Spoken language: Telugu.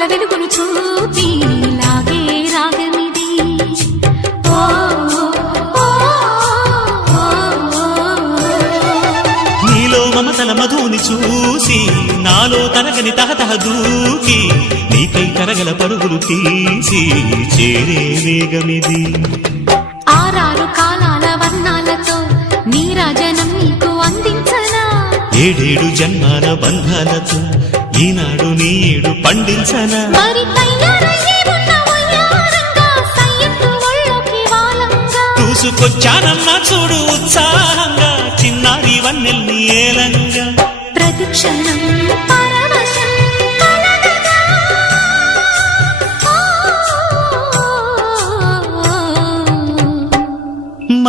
తలపుల వెలుగును చూపి లాగే రాగమిది. నీలో మమతల మధుని చూసి నాలో తరగని తహతహ దూకి నీకై తరగల పరుగులు తీసి చేరే వేగమిది. ఆరారు కాలాల వర్ణాలతో నీరాజనం నీకు అందించనా, ఏడేడు జన్మాల బంధాలతో ఈనాడు నీడు పండించనా. మరి తయారయ్యే ఉన్న వయ్యారంగా సయ్యత్తు ఒళ్ళోకి వాలంగా చూసుకొచ్చానమ్మా చూడు ఉత్సాహంగా చిన్నారి వన్నెల్ని ఏలంగా. ప్రతిక్షణం